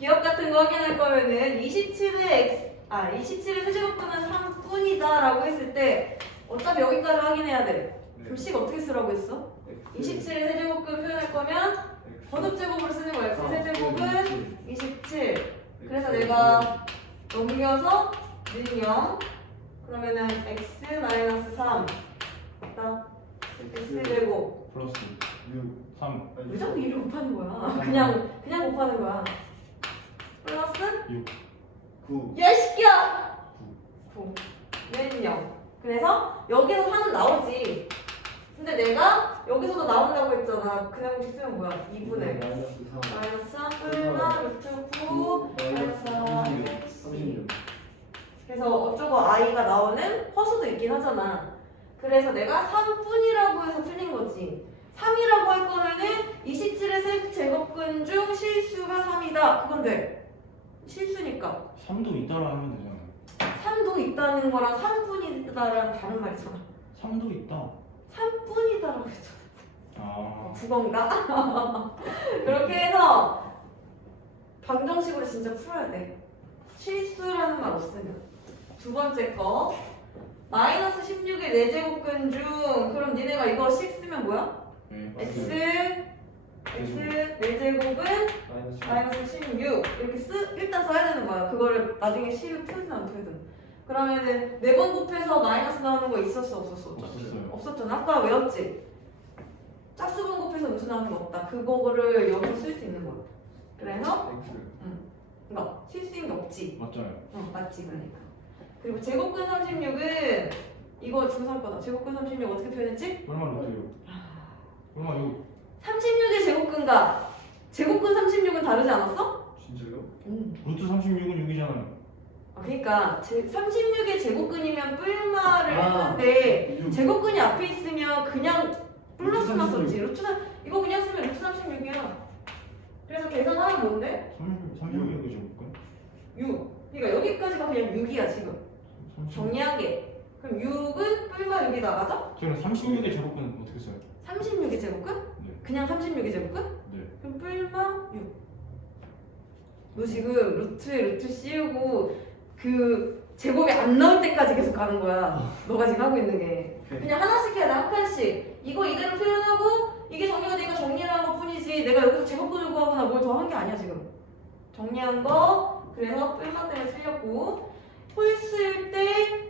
기억 같은 거 확인할 거면은 27의 x 아 27의 세제곱분은 3뿐이다라고 했을 때 어차피 여기까지 확인해야 돼. 그럼 식 어떻게 쓰라고 했어? 27의 세제곱근 표현할 거면 거듭 제곱으로 쓰는 거야. x 세제곱은 27. 그래서 내가 넘겨서 는0 그러면은 x 마이너스 3나 x 제곱 플러스 6 3 왜 자꾸 1을 곱하는 거야? 그냥 그냥 곱하는 거야. 플러스 9 야, 이 새끼야! 9. 얘는 0. 그래서 여기서 3은 나오지. 근데 내가 여기서도 나온다고 했잖아. 그냥 공식 쓰면 뭐야? 2분의 마이너스 3 마이너스 3 뿔마 루트 9 마이너스 4 36 그래서 어쩌고 i가 나오는 허수도 있긴 하잖아. 그래서 내가 3분이라고 해서 틀린 거지. 3이라고 할 거면은 27의 세 제곱근 중 실수가 3이다. 그건 돼. 실수니까. 3도 있다라 하면 되잖아 3도 있다는 거랑 3분이다랑 다른 말이잖아. 3도 있다 3분이다라고 했잖아. 아 국어인가? 그렇게 해서 방정식으로 진짜 풀어야 돼. 실수라는 말 없으면. 두 번째 거. 마이너스 16의 4제곱근 중 그럼 니네가 이거 식 쓰면 뭐야? 네. x x 4제곱은 마이너스 마이너스 16 이렇게 쓰 일단 써야 되는 거야. 그거를 나중에 식을 풀든 안 풀든. 그러면은 네 번 곱해서 마이너스 나오는 거 있었어 없었어? 없었어요 없었잖아. 아까 외웠지? 짝수분 곱해서 무슨 나오는 거 없다. 그거를 여기서 쓸 수 있는 거야. 그래서 쓸수 있는 게 없지. 맞잖아요 어, 맞지 그러니까. 그리고 제곱근 36은 이거 중3 거다. 제곱근 36 어떻게 표현했지? 얼마 루트요 얼마 6 36의 제곱근과 제곱근 36은 다르지 않았어? 루트 36은 6이잖아요 아, 그러니까 제, 36의 제곱근이면 뿔마를 아. 했는데 육. 제곱근이 앞에 있으면 그냥 플러스만 루트 36. 썼지. 루트 삼- 이거 그냥 쓰면 루트 36이야. 그래서 계산하면 뭔데? 36 36이 제곱근 6. 그러니까 여기까지가 그냥 6이야 지금. 30 정리한 게. 그럼 6은 뿔마 6이 나가죠? 저는 36의 제곱근 어떻게 써요? 36의 제곱근? 네. 그냥 36의 제곱근? 네 그럼 뿔마 6. 너 지금 루트에 루트 씌우고 그 제곱이 안 나올 때까지 계속 가는 거야. 너가 지금 하고 있는 게. 그냥 하나씩 돼, 한 칸씩. 이거 이대로 표현하고 이게 정리가 되니까 정리한 것 뿐이지. 내가 여기서 제곱근을 구하거나 뭘 더 한 게 아니야, 지금. 정리한 거. 그래서 뿔마 때문에 틀렸고. 홀수일 때 3의 n제곱근 중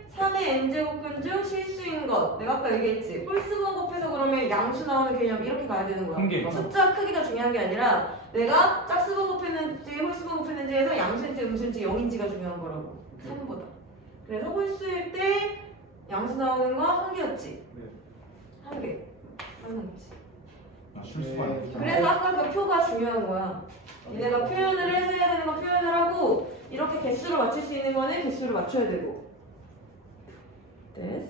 내가 아까 얘기했지. 홀수만 곱해서 그러면 양수 나오는 개념 이렇게 가야 되는 거야. 한 개. 숫자 크기가 중요한 게 아니라 내가 짝수분 곱했는지 홀수분 곱했는지에서 양수인지 음수인지 0인지가 중요한 거라고. 3보다. 그래서 홀수일 때 양수 나오는 거 한 개였지. 네. 한 개. 하는 거지. 아 실수가 네. 그래서 아까 그 표가 중요한 거야. 얘네가 표현을 해서 해야 되는 거 표현을 하고 이렇게 개수를 맞출 수 있는 거는 개수를 맞춰야 되고. 됐어.